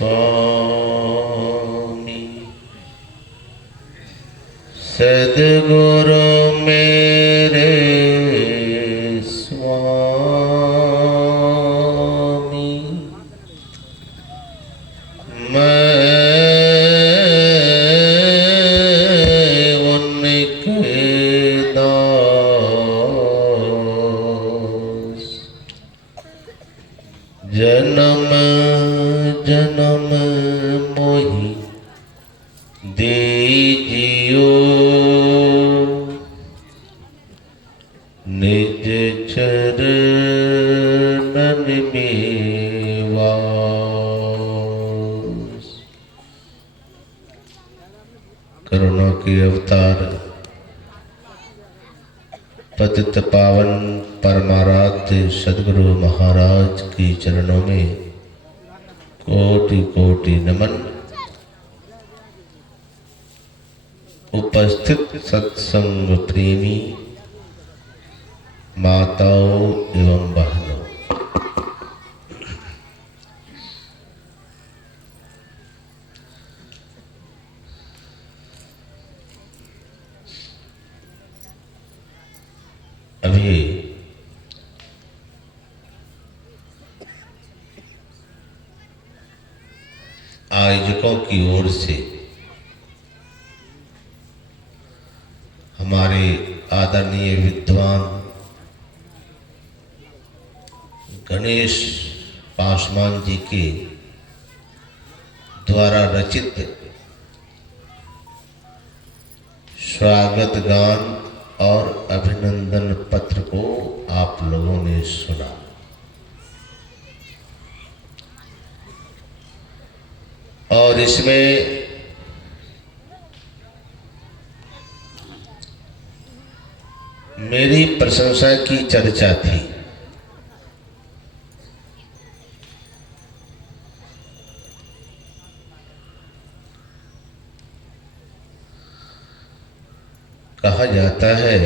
स्वामी। सद्गुरु मेरे स्वामी, मैं उनके दास। जन्म जन्म मोहि दीजियो, निज चरणन में वास। करुणा के अवतार पतित पावन परमाराध्य सद्गुरु महाराज के चरणों में कोटि कोटि नमन। उपस्थित सत्संग प्रेमी माताओं एवं बहनों, अभी आयोजकों की ओर से हमारे आदरणीय विद्वान गणेश पासवान जी के द्वारा रचित स्वागत गान और अभिनंदन पत्र को आप लोगों ने सुना। और इसमें मेरी प्रशंसा की चर्चा थी। कहा जाता है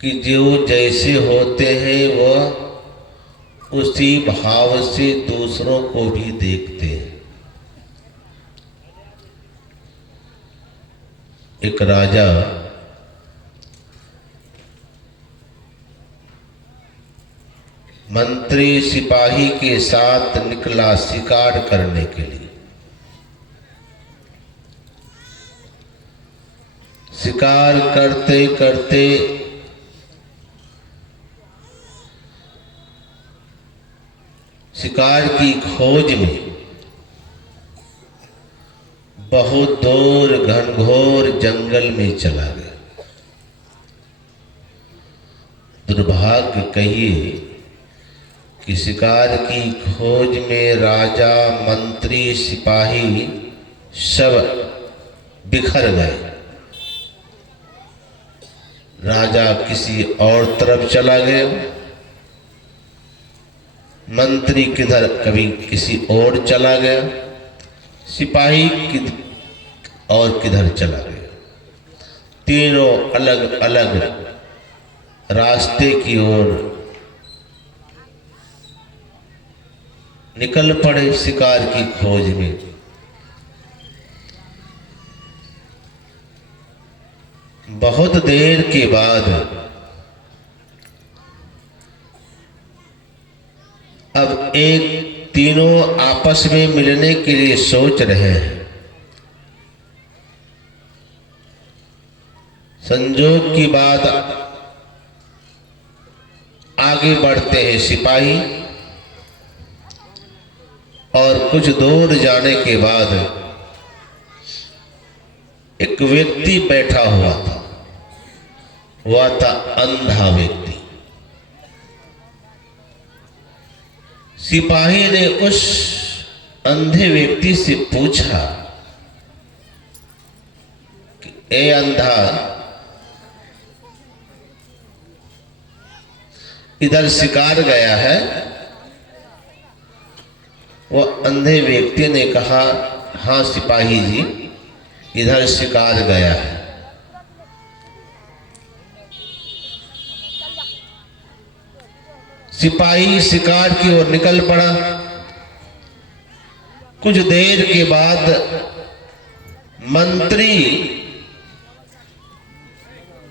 कि जो जैसे होते हैं वह उसी भाव से दूसरों को भी देखते हैं। एक राजा मंत्री सिपाही के साथ निकला शिकार करने के लिए। शिकार करते करते शिकार की खोज में बहुत दूर घनघोर जंगल में चला गया। दुर्भाग्य कहिए कि शिकार की खोज में राजा मंत्री सिपाही सब बिखर गए। राजा किसी और तरफ चला गया, मंत्री किधर कभी किसी और चला गया, सिपाही किधर चला गया। तीनों अलग अलग रास्ते की ओर निकल पड़े शिकार की खोज में। बहुत देर के बाद अब एक तीनों आपस में मिलने के लिए सोच रहे हैं। संजोग की बात आगे बढ़ते हैं सिपाही, और कुछ दूर जाने के बाद एक व्यक्ति बैठा हुआ था। वह था अंधा व्यक्ति। सिपाही ने उस अंधे व्यक्ति से पूछा कि ए अंधा, इधर शिकार गया है? वह अंधे व्यक्ति ने कहा, हाँ सिपाही जी, इधर शिकार गया है। सिपाही शिकार की ओर निकल पड़ा। कुछ देर के बाद मंत्री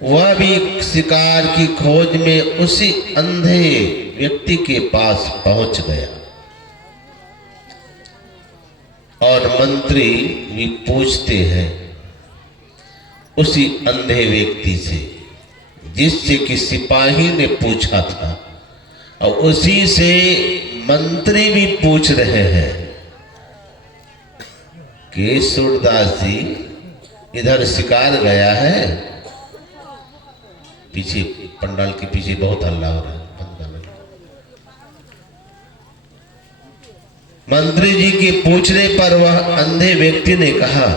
वह भी शिकार की खोज में उसी अंधे व्यक्ति के पास पहुंच गया और मंत्री भी पूछते हैं उसी अंधे व्यक्ति से जिससे कि सिपाही ने पूछा था, और उसी से मंत्री भी पूछ रहे हैं कि सूरदास जी इधर शिकार गया है। पीछे पंडाल के पीछे बहुत हल्ला हो रहा है, बंद कर लो। मंत्री जी के पूछने पर वह अंधे व्यक्ति ने कहा,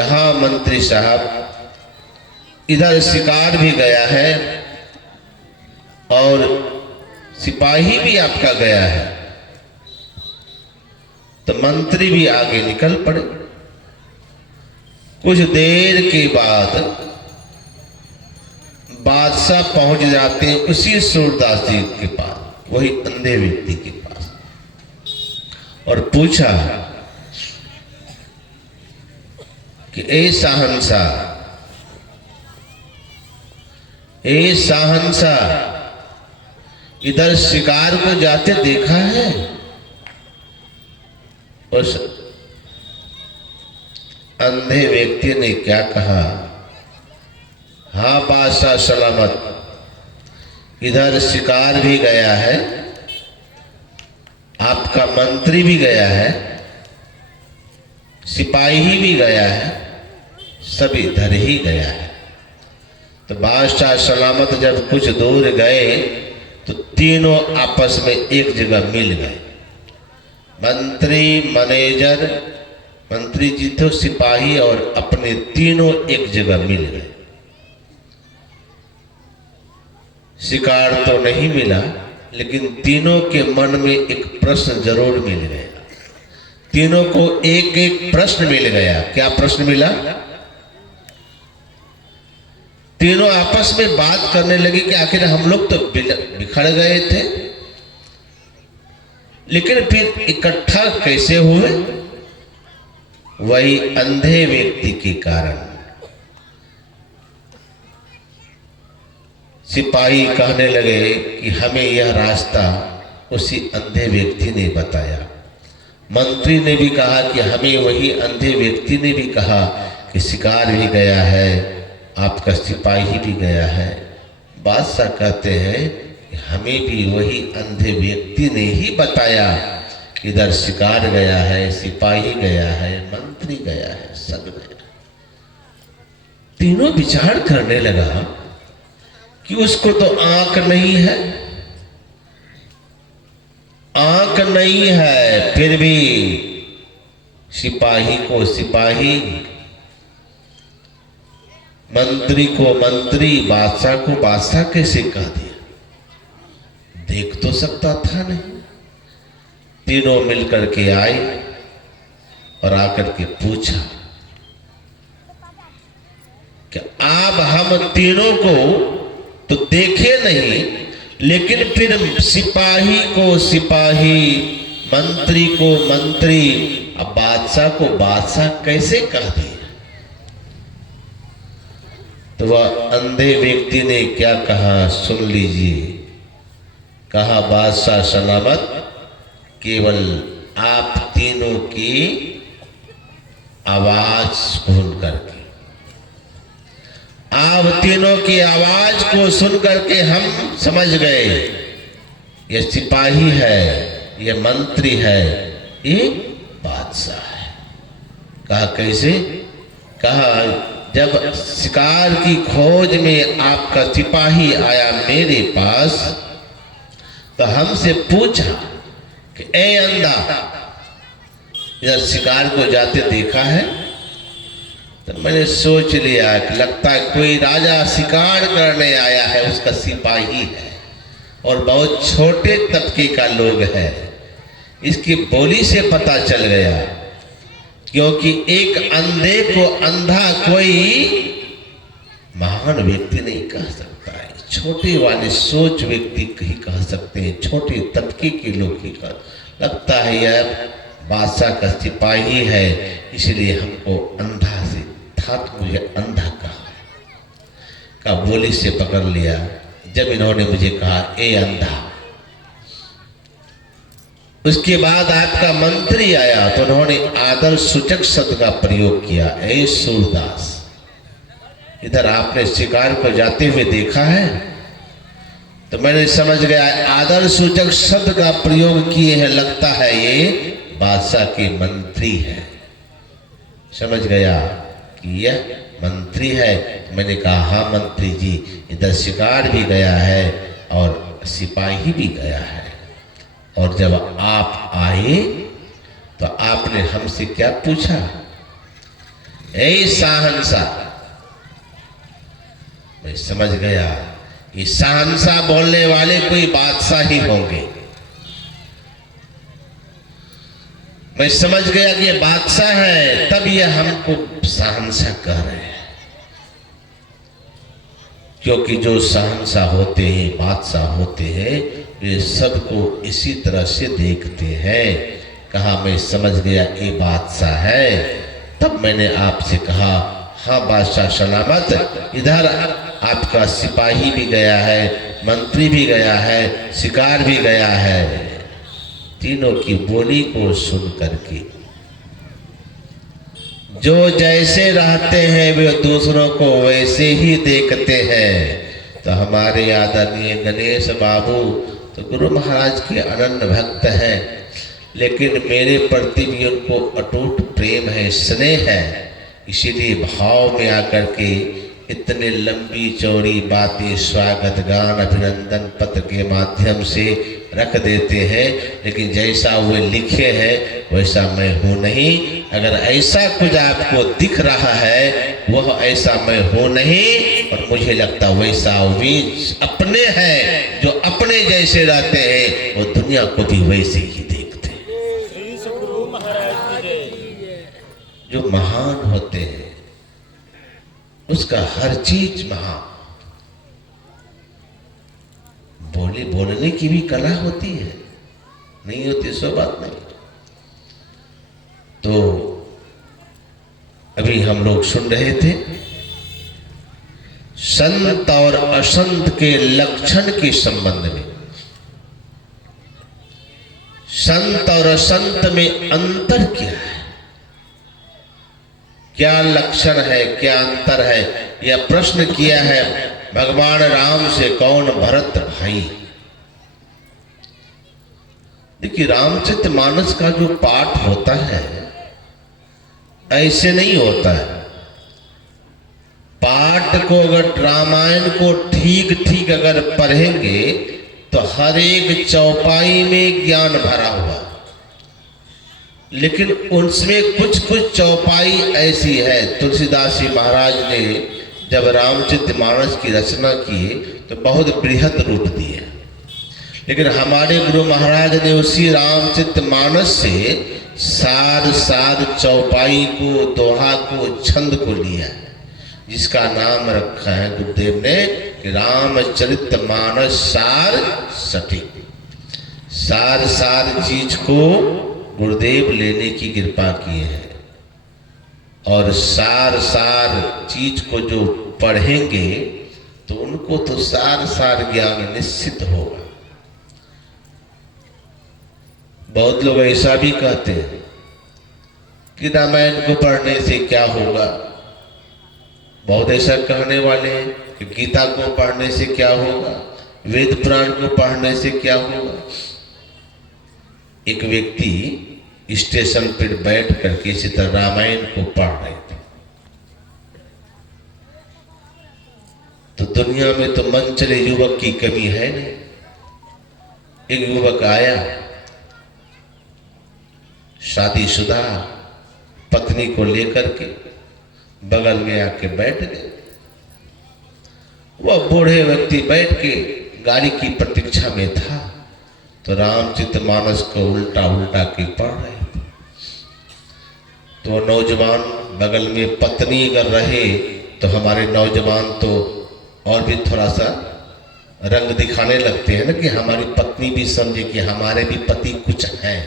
हाँ मंत्री साहब, इधर शिकार भी गया है और सिपाही भी आपका गया है। तो मंत्री भी आगे निकल पड़े। कुछ देर के बाद बादशाह पहुंच जाते हैं उसी सूरदास जी के पास, वही अंधे व्यक्ति के पास, और पूछा कि ए शहंशाह, इधर शिकार को जाते देखा है? उस अंधे व्यक्ति ने क्या कहा, हाँ बादशाह सलामत, इधर शिकार भी गया है, आपका मंत्री भी गया है, सिपाही भी गया है, सब इधर ही गया है। तो बादशाह सलामत जब कुछ दूर गए तो तीनों आपस में एक जगह मिल गए। मंत्री, मैनेजर, मंत्री जी तो सिपाही और अपने तीनों एक जगह मिल गए। शिकार तो नहीं मिला, लेकिन तीनों के मन में एक प्रश्न जरूर मिल गया। तीनों को एक एक प्रश्न मिल गया। क्या प्रश्न मिला? तीनों आपस में बात करने लगे कि आखिर हम लोग तो बिखर गए थे, लेकिन फिर इकट्ठा कैसे हुए? वही अंधे व्यक्ति के कारण। सिपाही कहने लगे कि हमें यह रास्ता उसी अंधे व्यक्ति ने बताया। मंत्री ने भी कहा कि हमें वही अंधे व्यक्ति ने भी कहा कि शिकार भी गया है, आपका सिपाही भी गया है। बादशाह कहते हैं कि हमें भी वही अंधे व्यक्ति ने ही बताया, इधर शिकार गया है, सिपाही गया है, मंत्री गया है, सब गया। तीनों विचार करने लगा कि उसको तो आंख नहीं है, आंख नहीं है, फिर भी सिपाही को सिपाही, मंत्री को मंत्री, बादशाह को बादशाह कैसे कह दिया? देख तो सकता था नहीं। तीनों मिलकर के आए और आकर के पूछा कि आप हम तीनों को तो देखे नहीं, लेकिन फिर सिपाही को सिपाही, मंत्री को मंत्री, अब बादशाह को बादशाह कैसे कह दिया? तो वह अंधे व्यक्ति ने क्या कहा सुन लीजिए। कहा, बादशाह सलामत, केवल आप तीनों की आवाज सुन करके, आप तीनों की आवाज को सुन करके हम समझ गए ये सिपाही है, ये मंत्री है, ये बादशाह है। कहा कैसे? कहा जब शिकार की खोज में आपका सिपाही आया मेरे पास तो हमसे पूछा कि ए अंधा, इधर शिकार को जाते देखा है? तो मैंने सोच लिया कि लगता है कोई राजा शिकार करने आया है, उसका सिपाही है और बहुत छोटे तबके का लोग है। इसकी बोली से पता चल गया, क्योंकि एक अंधे को अंधा कोई महान व्यक्ति नहीं कह सकता है। छोटे वाले सोच व्यक्ति ही कह सकते हैं, छोटे तबके के लोग ही कह लगता है यार बादशाह का सिपाही है इसलिए हमको अंधा से था, तो मुझे अंधा कहा का बोली से पकड़ लिया। जब इन्होंने मुझे कहा ए अंधा, उसके बाद आपका मंत्री आया तो उन्होंने आदर सूचक शब्द का प्रयोग किया, ए सूरदास। इधर आपने शिकार को जाते हुए देखा है? तो मैंने समझ गया आदर सूचक शब्द का प्रयोग किए हैं, लगता है ये बादशाह के मंत्री है। समझ गया कि यह मंत्री है। मैंने कहा हाँ मंत्री जी, इधर शिकार भी गया है और सिपाही भी गया है। और जब आप आए तो आपने हमसे क्या पूछा? ए शहंशाह। मैं समझ गया ये शहंशाह बोलने वाले कोई बादशाह ही होंगे। मैं समझ गया कि ये बादशाह है, तब ये हमको शहंशाह कह रहे हैं। क्योंकि जो शहंशाह होते हैं, बादशाह होते हैं, वे सबको इसी तरह से देखते हैं। कहा मैं समझ गया ये बादशाह है। तब मैंने आपसे कहा हाँ बादशाह सलामत, इधर आपका सिपाही भी गया है, मंत्री भी गया है, शिकार भी गया है। तीनों की बोली को सुन करके जो जैसे रहते हैं वे दूसरों को वैसे ही देखते हैं। तो हमारे आदरणीय गणेश बाबू तो गुरु महाराज के अनन्य भक्त हैं, लेकिन मेरे प्रति भी उनको अटूट प्रेम है, स्नेह है। इसीलिए भाव में आकर के इतने लंबी चौड़ी बातें स्वागत गान अभिनंदन पत्र के माध्यम से रख देते हैं, लेकिन जैसा वे लिखे हैं वैसा मैं हूँ नहीं। अगर ऐसा कुछ आपको दिख रहा है वह ऐसा मैं हूँ नहीं, और मुझे लगता वैसा वे अपने हैं। जो अपने जैसे रहते हैं वो दुनिया को भी वैसे ही देखते हैं। जो महान होते हैं उसका हर चीज महान। बोलने की भी कला होती है, नहीं होती सो बात नहीं। तो अभी हम लोग सुन रहे थे संत और असंत के लक्षण के संबंध में। संत और असंत में अंतर क्या है, क्या लक्षण है, क्या अंतर है, यह प्रश्न किया है भगवान राम से। कौन? भरत भाई। देखिए रामचरितमानस का जो पाठ होता है ऐसे नहीं होता है। पाठ को अगर रामायण को ठीक ठीक अगर पढ़ेंगे तो हर एक चौपाई में ज्ञान भरा हुआ, लेकिन उसमें कुछ कुछ चौपाई ऐसी है। तुलसीदास जी महाराज ने जब रामचरितमानस की रचना की तो बहुत बृहद रूप दिए, लेकिन हमारे गुरु महाराज ने उसी रामचरितमानस से सार सार चौपाई को, दोहा को, छंद को लिया, जिसका नाम रखा है गुरुदेव ने कि रामचरितमानस सार सटीक। सार सार चीज को गुरुदेव लेने की कृपा किए हैं, और सार सार चीज को जो पढ़ेंगे तो उनको तो सार सार ज्ञान निश्चित होगा। बहुत लोग ऐसा भी कहते हैं कि रामायण को पढ़ने से क्या होगा। बहुत ऐसा कहने वाले हैं कि गीता को पढ़ने से क्या होगा, वेद पुराण को पढ़ने से क्या होगा। एक व्यक्ति स्टेशन पर बैठ करके इसी तरह रामायण को पढ़ रहे थे, तो दुनिया में तो मन चले युवक की कमी है नहीं। एक युवक आया, शादीशुदा पत्नी को लेकर के बगल में आके बैठ गए। वह बूढ़े व्यक्ति बैठ के गाड़ी की प्रतीक्षा में था, तो रामचरितमानस को उल्टा उल्टा के पढ़ रहे थे। तो नौजवान बगल में पत्नी कर रहे, तो हमारे नौजवान तो और भी थोड़ा सा रंग दिखाने लगते हैं ना कि हमारी पत्नी भी समझे कि हमारे भी पति कुछ हैं,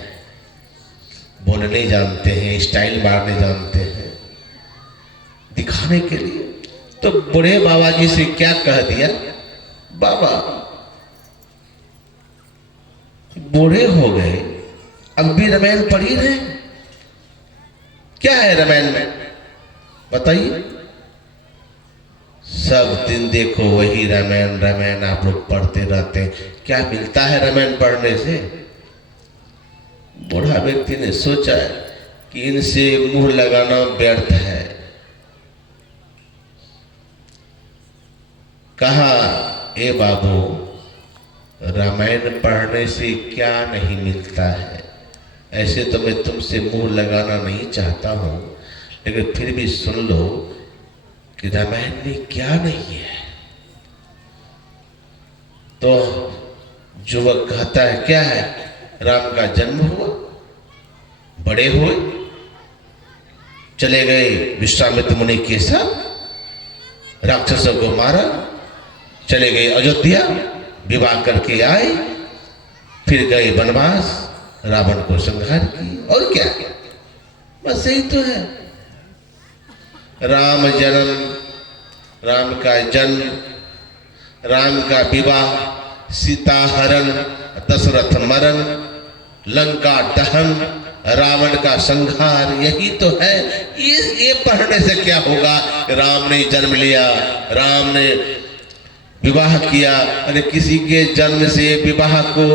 बोलने जानते हैं, स्टाइल मारने जानते हैं, दिखाने के लिए। तो बूढ़े बाबा जी से क्या कह दिया, बाबा बूढ़े हो गए, अब भी रामायण पढ़ ही रहे, क्या है रामायण में बताइए। सब दिन देखो वही रामायण रामायण आप लोग पढ़ते रहते हैं, क्या मिलता है रामायण पढ़ने से। बूढ़ा व्यक्ति ने सोचा कि इनसे मुंह लगाना व्यर्थ है। कहा, ए बाबू, रामायण पढ़ने से क्या नहीं मिलता है। ऐसे तो मैं तुमसे मुंह लगाना नहीं चाहता हूं, लेकिन फिर भी सुन लो कि रामायण में क्या नहीं है। तो युवक कहता है, क्या है। राम का जन्म हुआ, बड़े हुए, चले गए विश्वामित्र मुनि के साथ, राक्षसों को मारा, चले गए अयोध्या, विवाह करके आए, फिर गए वनवास, रावण को संहार किया, और क्या, बस यही तो है। राम जन्म, राम का जन्म, राम का विवाह, सीता हरण, दशरथ मरण, लंका दहन, रावण का संहार, यही तो है। ये पढ़ने से क्या होगा। राम ने जन्म लिया, राम ने विवाह किया, अरे किसी के जन्म से, विवाह को,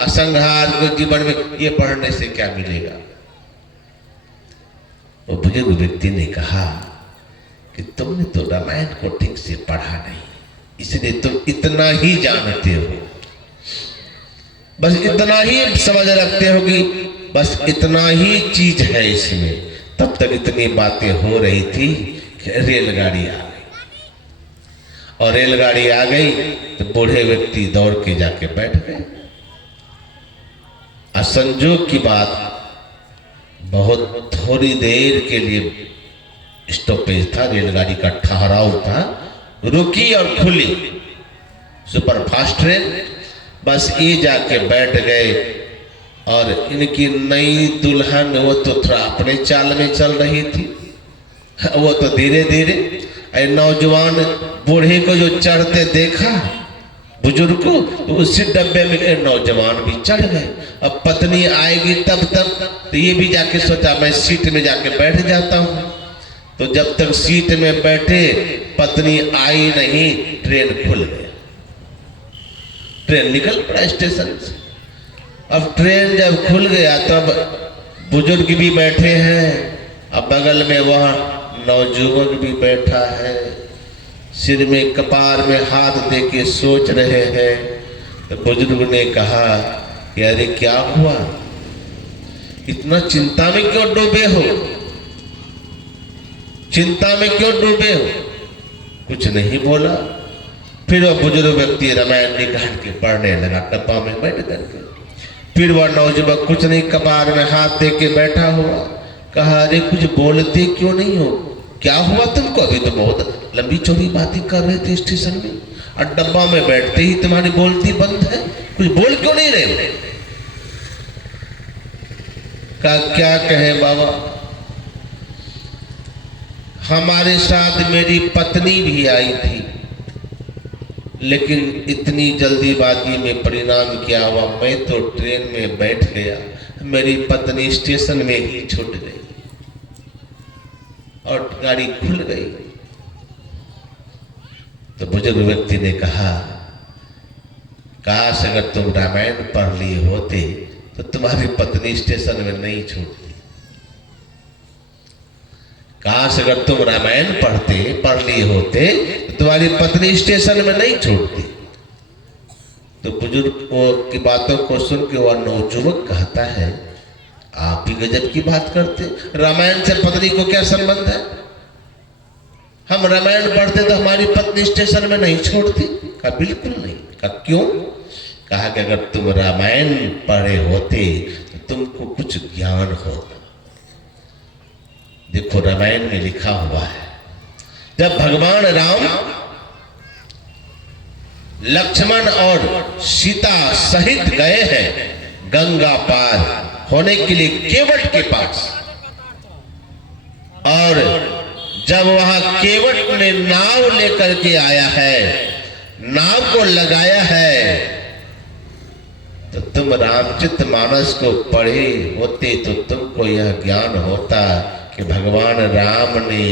असंहार को जीवन में, ये पढ़ने से क्या मिलेगा। वो बुजुर्ग व्यक्ति ने कहा कि तुमने तो रामायण को ठीक से पढ़ा नहीं, इसलिए तुम इतना ही जानते हो, बस इतना ही समझ रखते हो कि बस इतना ही चीज है इसमें। तब तक इतनी बातें हो रही थी कि रेलगाड़ी आ गई, और रेलगाड़ी आ गई तो बूढ़े व्यक्ति दौड़ के जाके बैठ गए। असंजोग की बात, बहुत थोड़ी देर के लिए स्टॉपेज था, रेलगाड़ी का ठहराव था, रुकी और खुली सुपर फास्ट ट्रेन। बस ये जाके बैठ गए, और इनकी नई दुल्हन वो तो थोड़ा अपने चाल में चल रही थी, वो तो धीरे धीरे। नौजवान बूढ़े को जो चढ़ते देखा, बुजुर्ग को, तो उसी डब्बे में नौजवान भी चढ़ गए। अब पत्नी आएगी तब तक, तो ये भी जाके सोचा मैं सीट में जाके बैठ जाता हूँ। तो जब तक सीट में बैठे, पत्नी आई नहीं, ट्रेन खुल गया, ट्रेन निकल पड़ा स्टेशन से। अब ट्रेन जब खुल गया, तब बुजुर्ग भी बैठे हैं, अब बगल में वह नौजुवक भी बैठा है, सिर में कपार में हाथ दे के सोच रहे हैं। तो बुजुर्ग ने कहा कि अरे क्या हुआ, इतना चिंता में क्यों डूबे हो, चिंता में क्यों डूबे हो। कुछ नहीं बोला। फिर वह बुजुर्ग व्यक्ति रामायण निकाल के पढ़ने लगा, डब्बा में बैठ करके। फिर वह नौजवान कुछ नहीं, कपार में हाथ दे के बैठा हुआ। कहा, अरे कुछ बोलते क्यों नहीं हो, क्या हुआ तुमको। अभी तो बहुत लंबी चौड़ी बातें कर रहे थे स्टेशन में, और डब्बा में बैठते ही तुम्हारी बोलती बंद है, कुछ बोल क्यों नहीं रहे। कहा, क्या कहे बाबा, हमारे साथ मेरी पत्नी भी आई थी, लेकिन इतनी जल्दीबाजी में परिणाम क्या हुआ, मैं तो ट्रेन में बैठ गया, मेरी पत्नी स्टेशन में ही छूट गई और गाड़ी खुल गई। तो बुजुर्ग व्यक्ति ने कहा, काश अगर तुम रामायण पढ़ लिए होते तो तुम्हारी पत्नी स्टेशन में नहीं छूटती। काश अगर तुम रामायण पढ़ लिए होते तो तुम्हारी पत्नी स्टेशन में नहीं छूटती। तो बुजुर्ग की बातों को सुन के वह नौजुवक कहता है, आप भी गजब की बात करते, रामायण से पत्नी को क्या संबंध है। हम रामायण पढ़ते तो हमारी पत्नी स्टेशन में नहीं छोड़ती। कहा, बिल्कुल नहीं। कहा, क्यों। कहा कि अगर तुम रामायण पढ़े होते तो तुमको कुछ ज्ञान होता। देखो रामायण में लिखा हुआ है, जब भगवान राम लक्ष्मण और सीता सहित गए हैं गंगा पार होने के लिए केवट के पास। और जब वहां केवट ने नाव लेकर के आया है, नाव को लगाया है, तो तुम रामचरितमानस को पढ़े होते तो तुमको यह ज्ञान होता कि भगवान राम ने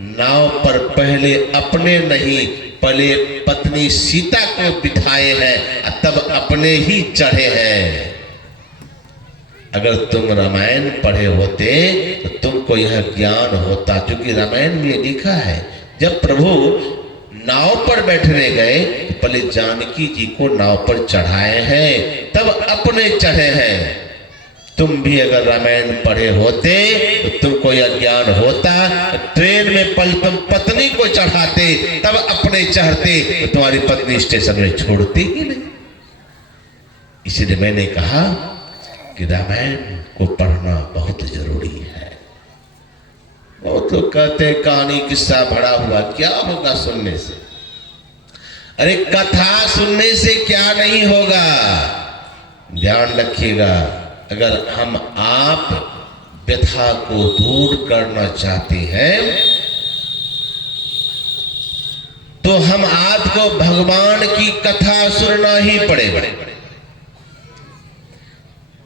नाव पर पहले अपने नहीं, पहले पत्नी सीता को बिठाए हैं, तब अपने ही चढ़े हैं। अगर तुम रामायण पढ़े होते तो तुमको यह ज्ञान होता, क्योंकि रामायण में लिखा है जब प्रभु नाव पर बैठने गए तो पहले जानकी जी को नाव पर चढ़ाए हैं, तब अपने चढ़े हैं। तुम भी अगर रामायण पढ़े होते तो तुमको यह ज्ञान होता। ट्रेन में पल तुम पत्नी को चढ़ाते तब अपने चढ़ते, तो तुम्हारी पत्नी स्टेशन में छोड़ती ही नहीं। इसलिए मैंने कहा कि रामायण को पढ़ना बहुत जरूरी है। बहुत लोग कहते हैं कहानी किस्सा भरा हुआ, क्या होगा सुनने से? अरे कथा सुनने से क्या नहीं होगा, ध्यान रखिएगा। अगर हम आप व्यथा को दूर करना चाहते हैं तो हम आपको भगवान की कथा सुनना ही पड़ेगा।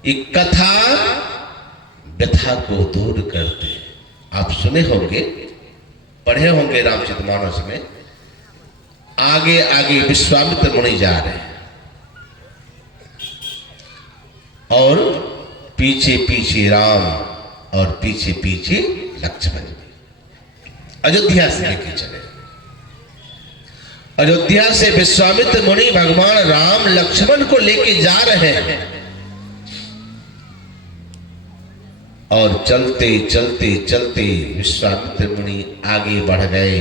एक कथा व्यथा को दूर करते हैं। आप सुने होंगे, पढ़े होंगे रामचरितमानस में, आगे आगे विश्वामित्र मुनि जा रहे हैं और पीछे पीछे राम और पीछे पीछे लक्ष्मण अयोध्या से लेके चले। अयोध्या से विश्वामित्र मुनि भगवान राम लक्ष्मण को लेके जा रहे हैं और चलते चलते चलते विश्वामित्र मुनि आगे बढ़ गए,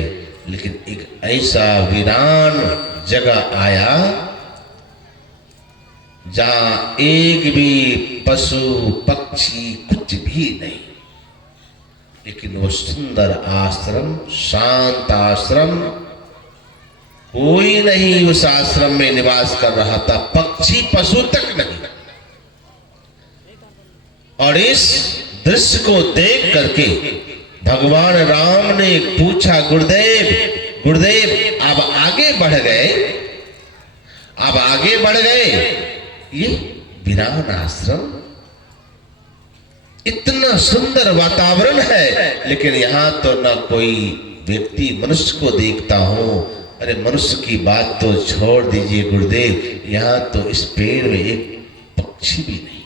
लेकिन एक ऐसा वीरान जगह आया जहां एक भी पशु पक्षी कुछ भी नहीं, लेकिन वो सुंदर आश्रम, शांत आश्रम, कोई नहीं उस आश्रम में निवास कर रहा था, पक्षी पशु तक नहीं। और इस दृश्य को देख करके भगवान राम ने पूछा, गुरुदेव गुरुदेव आप आगे बढ़ गए, आप आगे बढ़ गए, ये वीरान आश्रम, इतना सुंदर वातावरण है, लेकिन यहां तो ना कोई व्यक्ति मनुष्य को देखता हूं। अरे मनुष्य की बात तो छोड़ दीजिए गुरुदेव, यहां तो इस पेड़ में एक पक्षी भी नहीं,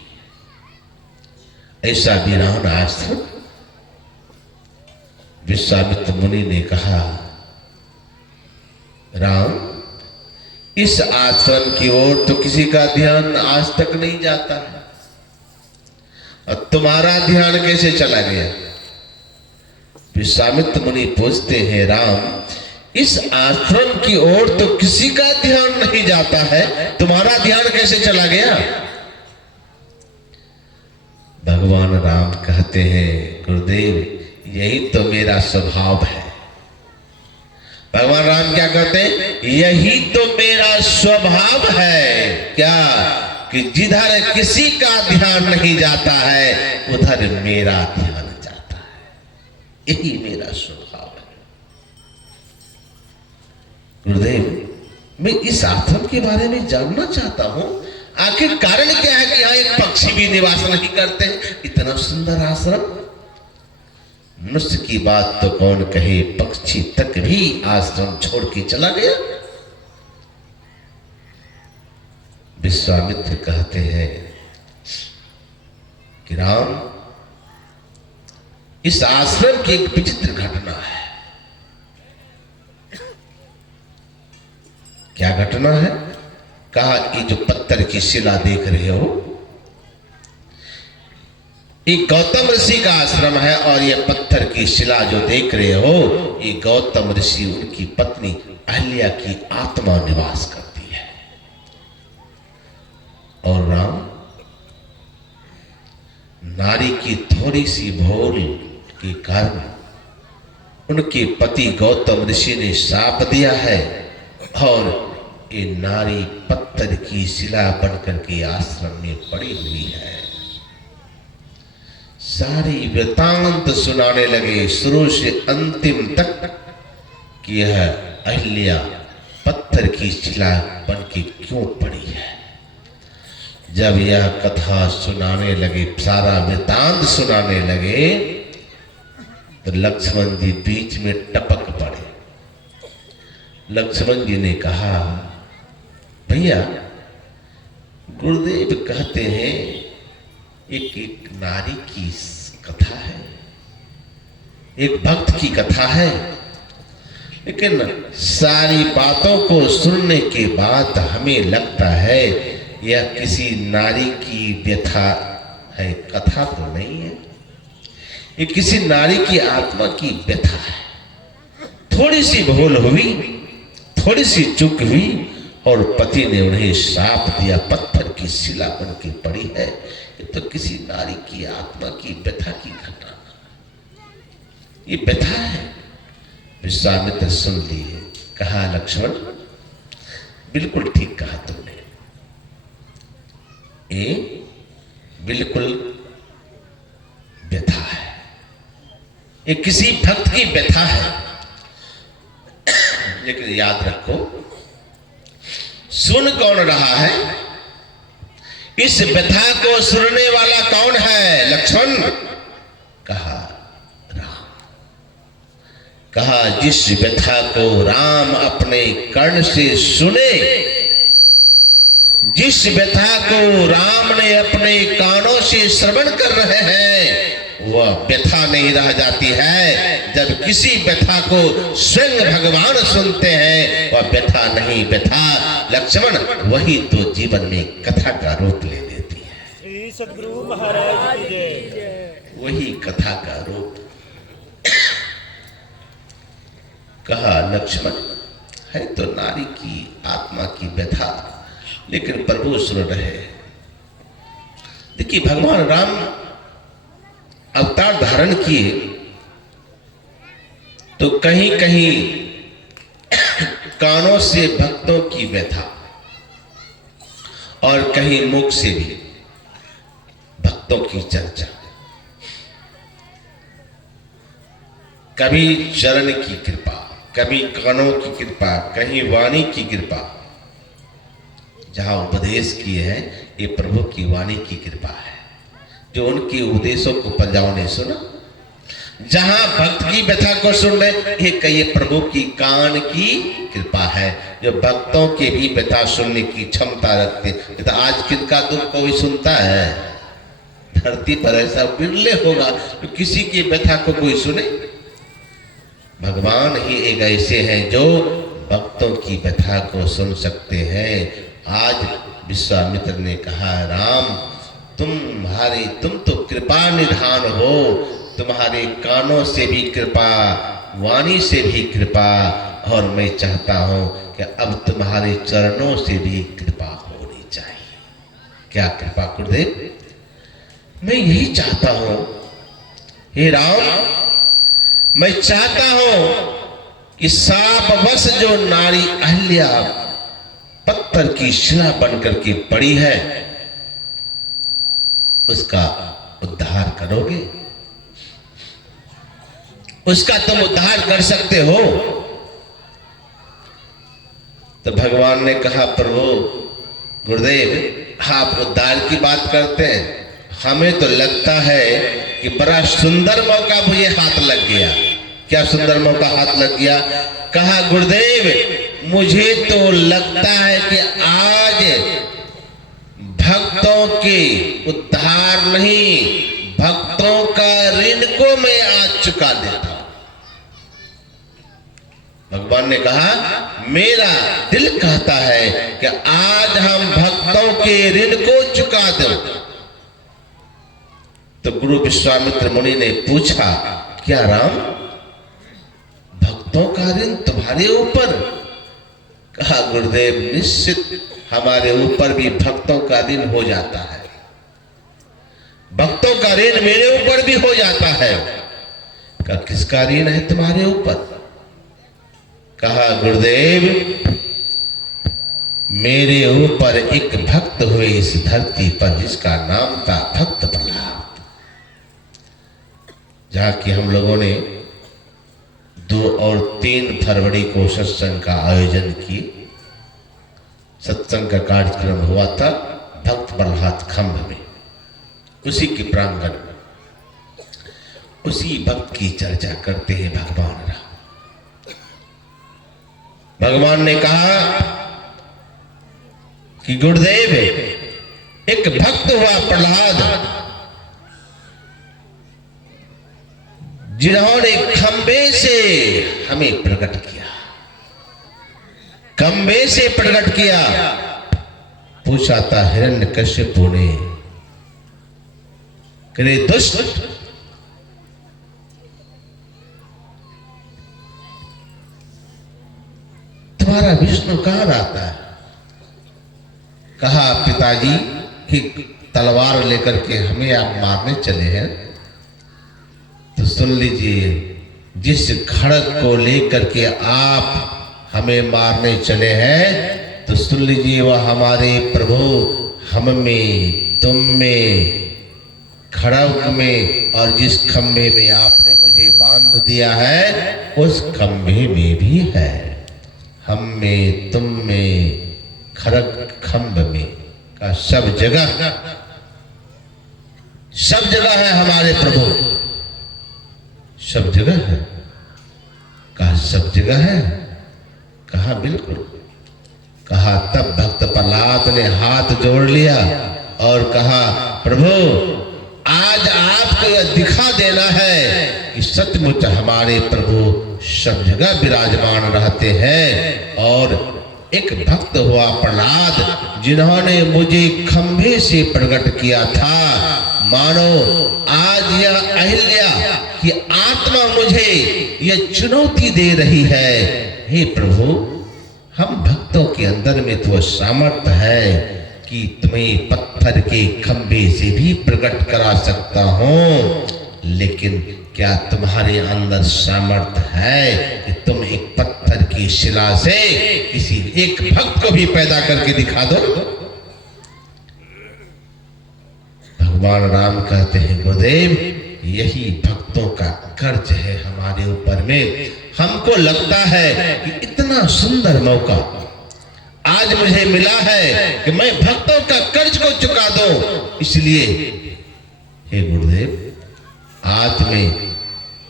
ऐसा वीरान आश्रम। विश्वामित्र मुनि ने कहा, राम इस आश्रम की ओर तो किसी का ध्यान आज तक नहीं जाता है, और तुम्हारा ध्यान कैसे चला गया? विश्वामित्र मुनि पूछते हैं, राम इस आश्रम की ओर तो किसी का ध्यान नहीं जाता है, तुम्हारा ध्यान कैसे चला गया? भगवान राम कहते हैं, गुरुदेव यही तो मेरा स्वभाव है। भगवान राम क्या कहते हैं? यही तो मेरा स्वभाव है। क्या? कि जिधर किसी का ध्यान नहीं जाता है उधर मेरा ध्यान जाता है, यही मेरा स्वभाव है। गुरुदेव मैं इस आश्रम के बारे में जानना चाहता हूं, आखिर कारण क्या है कि यहाँ एक पक्षी भी निवास नहीं करते हैं? इतना सुंदर आश्रम, मनुष्य की बात तो कौन कहे, पक्षी तक भी आश्रम छोड़ के चला गया। विश्वामित्र कहते हैं कि राम इस आश्रम की एक विचित्र घटना है। क्या घटना है? कहा, ये जो पत्थर की शिला देख रहे हो, ये गौतम ऋषि का आश्रम है, और ये पत्थर की शिला जो देख रहे हो, ये गौतम ऋषि उनकी पत्नी अहल्या की आत्मा निवास करती है। और राम नारी की थोड़ी सी भूल के कारण उनके पति गौतम ऋषि ने श्राप दिया है, और ये नारी पत्थर की शिला बनकर के आश्रम में पड़ी हुई है। सारी वृतांत सुनाने लगे शुरू से अंतिम तक कि यह अहिल्या पत्थर की शिला बन के क्यों पड़ी है। जब यह कथा सुनाने लगे, सारा वृतांत सुनाने लगे, तो लक्ष्मण जी बीच में टपक पड़े। लक्ष्मण जी ने कहा, भैया गुरुदेव कहते हैं एक नारी की कथा है, एक भक्त की कथा है, लेकिन सारी बातों को सुनने के बाद हमें लगता है यह किसी नारी की व्यथा है, कथा तो नहीं है, ये किसी नारी की आत्मा की व्यथा है। थोड़ी सी भूल हुई, थोड़ी सी चूक हुई और पति ने उन्हें श्राप दिया, पत्थर की शिला बन के पड़ी है। ये तो किसी नारी की आत्मा की व्यथा की घटना, ये व्यथा है। विश्वामित्र सुन लिए, कहा लक्ष्मण बिल्कुल ठीक कहा तुमने, ये बिल्कुल व्यथा है, ये किसी भक्त की व्यथा है। लेकिन याद रखो, सुन कौन रहा है, इस व्यथा को सुनने वाला कौन है लक्ष्मण? कहा राम। कहा जिस व्यथा को राम अपने कर्ण से सुने, जिस व्यथा को राम ने अपने कानों से श्रवण कर रहे हैं, वह व्यथा नहीं रह जाती है। जब किसी व्यथा को स्वयं भगवान सुनते हैं, वह व्यथा नहीं, व्यथा लक्ष्मण वही तो जीवन में कथा का रूप ले लेती है। श्री सद्गुरु महाराज की जय। वही कथा का रूप। कहा लक्ष्मण है तो नारी की आत्मा की व्यथा, लेकिन प्रभु सुन रहे। देखिए भगवान राम अवतार धारण किए तो कहीं कहीं कानों से भक्तों की व्यथा और कहीं मुख से भी भक्तों की चर्चा, कभी चरण की कृपा, कभी कानों की कृपा, कहीं वाणी की कृपा। जहां उपदेश किए हैं ये प्रभु की वाणी की कृपा है, जो उनके उपदेशों को प्रजाओं ने सुना। जहां भक्त की व्यथा को सुन रहे, ये कहिए प्रभु की कान की कृपा है, जो भक्तों के भी व्यथा सुनने की क्षमता रखते। तो आज किनका दुख कोई सुनता है? धरती पर ऐसा बिरले होगा तो किसी की व्यथा को कोई सुने। भगवान ही एक ऐसे हैं जो भक्तों की व्यथा को सुन सकते हैं। आज विश्वामित्र ने कहा राम तुम तो कृपा निधान हो, तुम्हारे कानों से भी कृपा, वाणी से भी कृपा, और मैं चाहता हूं कि अब तुम्हारे चरणों से भी कृपा होनी चाहिए। क्या कृपा गुरुदेव? मैं यही चाहता हूं हे राम, मैं चाहता हूं कि शापवश जो नारी अहिल्या पत्थर की शिला बनकर के पड़ी है, उसका उद्धार करोगे? उसका तुम उद्धार कर सकते हो? तो भगवान ने कहा प्रभु गुरुदेव आप उद्धार की बात करते हैं, हमें तो लगता है कि बड़ा सुंदर मौका मुझे हाथ लग गया। क्या सुंदर मौका हाथ लग गया? कहा गुरुदेव मुझे तो लगता है कि आज भक्तों के उद्धार नहीं, भक्तों का ऋण को मैं आज चुका देता हूं। भगवान ने कहा मेरा दिल कहता है कि आज हम भक्तों के ऋण को चुका दो। तो गुरु विश्वामित्र मुनि ने पूछा क्या राम भक्तों का ऋण तुम्हारे ऊपर? कहा गुरुदेव निश्चित हमारे ऊपर भी भक्तों का ऋण हो जाता है, भक्तों का ऋण मेरे ऊपर भी हो जाता है। कहा किसका ऋण है तुम्हारे ऊपर? कहा गुरुदेव मेरे ऊपर एक भक्त हुए इस धरती पर जिसका नाम था भक्त प्रहलाद। जहाँ की हम लोगों ने 2 और 3 फरवरी को सत्संग का आयोजन किए। सत्संग का कार्यक्रम हुआ था भक्त प्रहलाद खंभ में, उसी के प्रांगण में। उसी भक्त की चर्चा करते हैं भगवान राम। भगवान ने कहा कि गुरुदेव, एक भक्त हुआ प्रहलाद जिन्होंने खंबे से हमें प्रकट किया, खंबे से प्रकट किया। पूछा था हिरण्यकश्यपु ने, करे दुष्ट, तुम्हारा विष्णु कहां रहता है? कहा पिताजी कि तलवार लेकर के हमें आप मारने चले हैं। तो सुन लीजिए, जिस खड़ग को लेकर के आप हमें मारने चले हैं, तो सुन लीजिए वह हमारे प्रभु हम में, तुम में, खड़ग में और जिस खंबे में आपने मुझे बांध दिया है उस खंबे में भी है। हम में, तुम में, खड़ग खंभ में का सब जगह है हमारे प्रभु, सब जगह है। कहा सब जगह है? कहा बिल्कुल। कहा तब भक्त प्रहलाद ने हाथ जोड़ लिया और कहा प्रभु, आज आपको यह दिखा देना है कि सचमुच हमारे प्रभु सब जगह विराजमान रहते हैं। और एक भक्त हुआ प्रहलाद जिन्होंने मुझे खंभे से प्रकट किया था। मानो आज यह अहिल्या की आत्मा मुझे यह चुनौती दे रही है, हे प्रभु, हम भक्तों के अंदर में तो सामर्थ्य है कि तुम्हें पत्थर के खंभे से भी प्रकट करा सकता हूं, लेकिन क्या तुम्हारे अंदर सामर्थ्य है कि तुम एक पत्थर की शिला से किसी एक भक्त को भी पैदा करके दिखा दो? भगवान राम कहते हैं गुरुदेव, यही भक्तों का कर्ज है हमारे ऊपर में। हमको लगता है कि इतना सुंदर मौका आज मुझे मिला है कि मैं भक्तों का कर्ज को चुका दूं, इसलिए हे गुरुदेव, आज मैं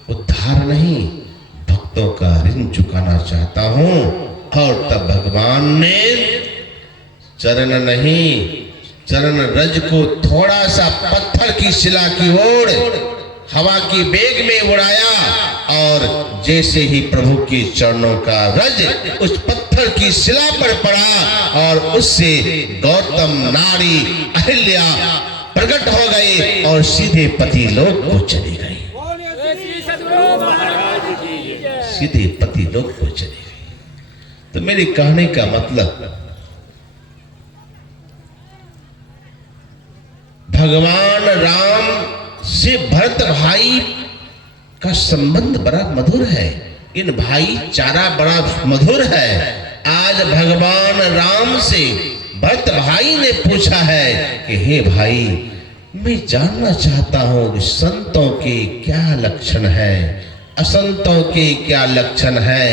उद्धार नहीं भक्तों का ऋण चुकाना चाहता हूं। और तब भगवान ने चरण नहीं, चरण रज को थोड़ा सा पत्थर की शिला की ओर हवा की बेग में उड़ाया और जैसे ही प्रभु के चरणों का रज उस पत्थर की शिला पर पड़ा और उससे गौतम नारी अहिल्या प्रकट हो गए और सीधे पति लोक को चली गई, सीधे पति लोक को चली गई। तो मेरी कहने का मतलब, भगवान राम से भरत भाई का संबंध बड़ा मधुर है, इन भाईचारा बड़ा मधुर है। आज भगवान राम से भरत भाई ने पूछा है कि हे भाई, मैं जानना चाहता हूं कि संतों के क्या लक्षण है, असंतों के क्या लक्षण है।